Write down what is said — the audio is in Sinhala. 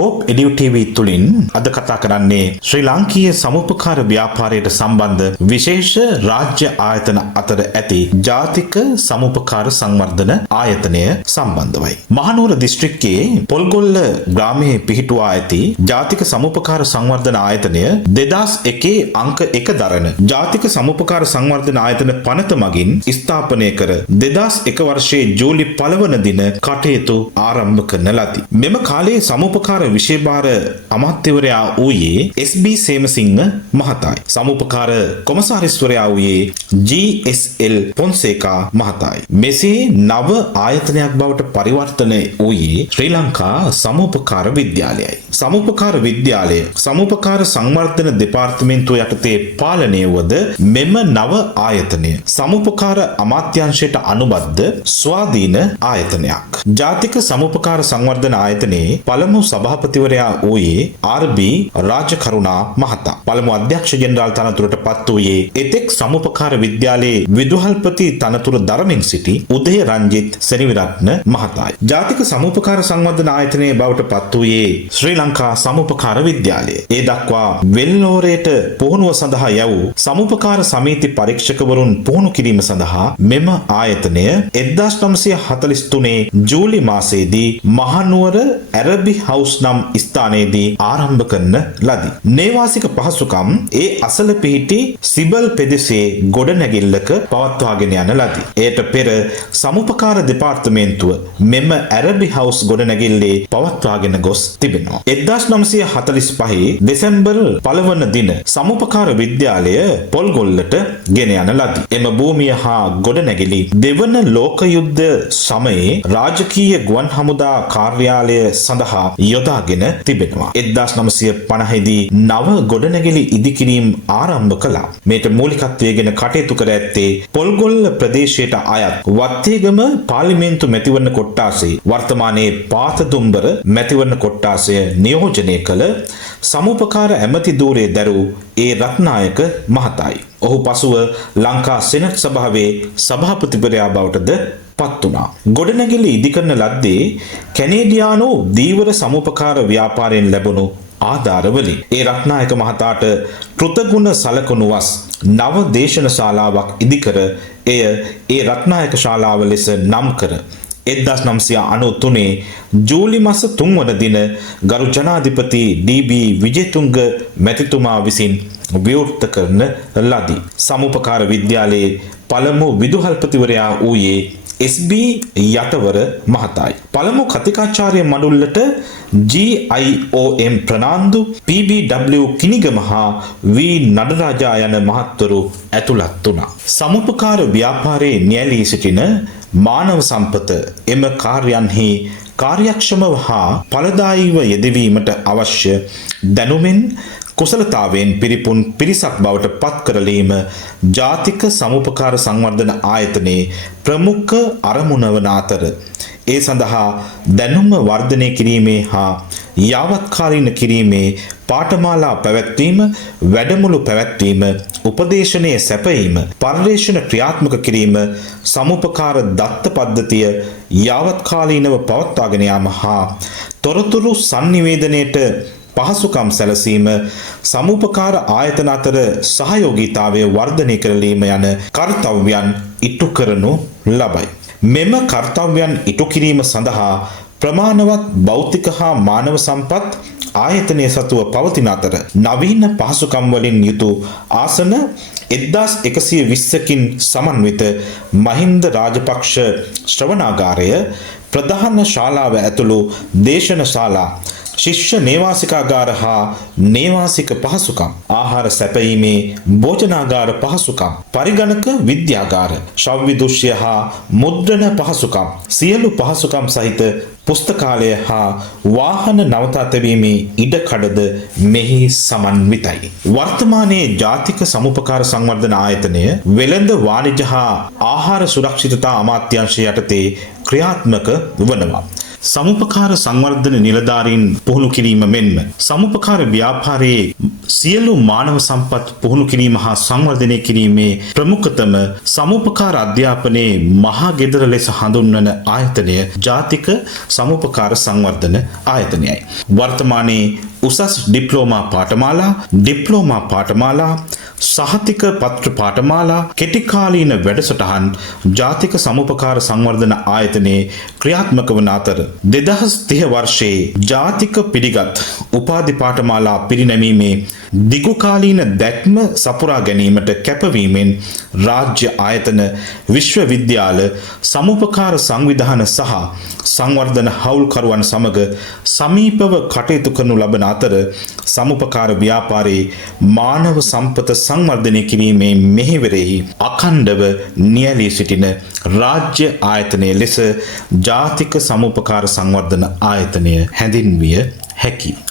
කෝප් එඩියු ටීවී තුලින් අද කතා කරන්නේ ශ්‍රී ලාංකීය සමුපකාර ව්‍යාපාරයට සම්බන්ධ විශේෂ රාජ්‍ය ආයතන අතර ඇති ජාතික සමුපකාර සංවර්ධන ආයතනය සම්බන්ධවයි. මහනුවර දිස්ත්‍රික්කයේ පොල්ගොල්ල ග්‍රාමයේ පිහිටුවා ඇති ජාතික සමුපකාර සංවර්ධන ආයතනය 2001 අංක 1 දරන ජාතික සමුපකාර සංවර්ධන ආයතන පනත මගින් ස්ථාපනය කර 2001 වර්ෂයේ ජූලි 1 වන දින කටයුතු ආරම්භ කරන ලදී. මෙම කාලයේ සමුපකාර විශේෂභාර අමාත්‍යවරයා වූයේ එස්.බී. සේමසිංහ මහතායි. සමුපකාර කොමසාරිස්වරයා වූයේ ජී.එස්.එල්. පොන්සේකා මහතායි. මෙසේ නව ආයතනයක් බවට පරිවර්තනය වූයේ ශ්‍රී ලංකා සමුපකාර විද්‍යාලයයි. සමුපකාර විද්‍යාලය සමුපකාර සංවර්ධන දෙපාර්තමේන්තුව යටතේ පාලනය වුවද මෙම නව ආයතනය සමුපකාර අමාත්‍යාංශයට අනුබද්ධ ස්වාධීන ආයතනයක්. ජාතික සමුපකාර සංවර්ධන ආයතනයේ පළමු සභාපතිවරයා වූයේ ආර්.බී. රාජකරුණා මහතා. පළමු අධ්‍යක්ෂ ජෙනරාල් තනතුරට පත් වූයේ එතෙක් සමුපකාර විද්‍යාලයේ විදුහල්පති තනතුර දරමින් සිටි උදය රංජිත් සෙනවිරත්න මහතායි. ජාතික සමුපකාර සංවර්ධන ආයතනයේ බවට පත් වූයේ ශ්‍රී ලංකා සමුපකාර විද්‍යාලය. ඒ දක්වා වෙල්ලෝරයට පුහුණුව සඳහා යවූ සමුපකාර සමිති පරීක්ෂකවරුන් පුහුණු කිරීම සඳහා මෙම ආයතනය 1943 ජූලි මාසයේදී මහනුවර ඇරබි හවුස් නම් ස්ථානයේදී ආරම්භ කරන ලදී. නේවාසික පහසුකම් ඒ අසල පිහිටි සිබල් පෙදෙසේ ගොඩනැගිල්ලක පවත්වාගෙන යන ලදී. එයට පෙර සමුපකාර දෙපාර්තමේන්තුව මෙම ඇරබි හවුස් ගොඩනැගිල්ලේ පවත්වාගෙන ගොස් තිබෙනවා. 1945 දෙසැම්බර් 1 වන දින සමුපකාර විද්‍යාලය පොල්ගොල්ලට ගෙන යන ලදී. එම භූමිය හා ගොඩනැගිලි දෙවන ලෝක යුද්ධ සමයේ රාජකීය ගුවන් හමුදා කාර්යාලය සඳහා යොදාගෙන තිබෙනවා. 1950 දී නව ගොඩනැගිලි ඉදිකිරීම ආරම්භ කළා. මේට මූලිකත්වයේගෙන කටයුතු කර ඇත්තේ පොල්ගොල්ල ප්‍රදේශයට අයත් වත්තේගම පාර්ලිමේන්තු මැතිවරණ කොට්ටාසයේ වර්තමානයේ පාතදුම්බර මැතිවරණ කොට්ටාසය නියෝජනය කළ සමුපකාර ඇමති ධූරයේ දැරූ ඒ රත්නායක මහතායි. ඔහු පසුව ලංකා සෙනට් සභාවේ සභාපතිවරයා බවටද පත් වුණා. ගොඩනැගිලි ඉදිකරන ලද්දේ කැනේඩියානු දීවර සමුපකාර ව්‍යාපාරයෙන් ලැබුණු ආධාරවලින්. ඒ රත්නායක මහතාට කෘතගුණ සලකනු වස් නව දේශන ශාලාවක් ඉදිකර එය ඒ රත්නායක ශාලාව ලෙස නම් කර 1993 ජූලි මාස 3 වන දින ගරු ජනාධිපති ඩී.බී. විජේතුංග මැතිතුමා විසින් විවෘත කරන ලදී. සමුපකාර විද්‍යාලයේ පළමු විදුහල්පතිවරයා වූයේ එස්.බී. යටවර මහතායි. පළමු කතිකාචාර්ය මඩුල්ලට GIOM ප්‍රනාන්දු, PBW කිනිගම හා වී නඩරාජා යන මහත්වරු ඇතුළත් වුණා. සමුපකාර ව්‍යාපාරයේ නියැලී සිටින මානව සම්පත එම කාර්යයන්හි කාර්යක්ෂමව හා ඵලදායීව යෙදවීමට අවශ්‍ය දැනුමෙන් කුසලතාවයෙන් පිරිපුන් පිරිසක් බවට පත් කරලීම ජාතික සමුපකාර සංවර්ධන ආයතනයේ ප්‍රමුඛ අරමුණ වන අතර ඒ සඳහා දැනුම වර්ධනය කිරීමේ හා යාවත්කාලීන කිරීමේ පාඨමාලා පැවැත්වීම, වැඩමුළු පැවැත්වීම, උපදේශනයේ සැපයීම, පර්යේෂණ ක්‍රියාත්මක කිරීම, සමුපකාර දත්ත පද්ධතිය යාවත්කාලීනව පවත්වාගෙන යාම හා තොරතුරු sannivedanයට පහසුකම් සැලසීම සමුපකාර ආයතන අතර සහයෝගීතාවය වර්ධනය කරලීම යන කර්තව්‍යයන් ඉටු කරනු ලබයි. මෙම කර්තව්‍යයන් ඉටු කිරීම සඳහා ප්‍රමාණවත් භෞතික හා මානව සම්පත් ආයතනය සතුව පවතින අතර නවීන පහසුකම් වලින් යුතු ආසන 1120කින් සමන්විත මහින්ද රාජපක්ෂ ශ්‍රවණාගාරය, ප්‍රධාන ශාලාව ඇතුළු දේශන ශාලා, ශිෂ්‍ය නේවාසිකාගාර හා නේවාසික පහසුකම්, ආහාර සැපයීමේ භෝජනාගාර පහසුකම්, පරිගණක විද්‍යාගාර, ශ්‍රව්‍ය දෘශ්‍ය හා මුද්‍රණ පහසුකම්, සියලු පහසුකම් සහිත පුස්තකාලය හා වාහන නවතා තැබීමේ ඉඩකඩද මෙහි සමන්විතයි. වර්තමානයේ ජාතික සමුපකාර සංවර්ධන ආයතනය වෙළඳ වාණිජ හා ආහාර සුරක්ෂිතතා අමාත්‍යාංශය යටතේ ක්‍රියාත්මක වනවා. සමුපකාර සංවර්ධන නිලධාරීන් පුහුණු කිරීම මෙන්ම සමුපකාර ව්‍යාපාරයේ සියලු මානව සම්පත් පුහුණු කිරීම හා සංවර්ධනය කිරීමේ ප්‍රමුඛතම සමුපකාර අධ්‍යාපනයේ මහා ගෙදර ලෙස හඳුන්වන ආයතනය ජාතික සමුපකාර සංවර්ධන ආයතනයයි. වර්තමානයේ උසස් ඩිප්ලෝමා පාඨමාලා සහතික පත්‍ර පාඨමාලා කෙටිකාලීන වැඩසටහන් ජාතික සමුපකාර සංවර්ධන ආයතනයේ ක්‍රියාත්මක වන අතර 2030 වර්ෂයේ ජාතික පිළිගත් උපාධි පාඨමාලා පිරිනැමීමේ දිගුකාලීන දැක්ම සපුරා ගැනීමට කැපවීමෙන් රාජ්‍ය ආයතන විශ්වවිද්‍යාල සමුපකාර සංවිධාන සහ සංවර්ධන හවුල්කරුවන් සමග සමීපව කටයුතු කරනු ලබන අතර සමුපකාර ව්‍යාපාරයේ මානව සම්පත සංවර්ධනය කිරීමේ මෙහෙවරෙහි අඛණ්ඩව නියැලී සිටින රාජ්‍ය ආයතනය ලෙස ජාතික සමුපකාර සංවර්ධන ආයතනය හැඳින්විය හැකියි.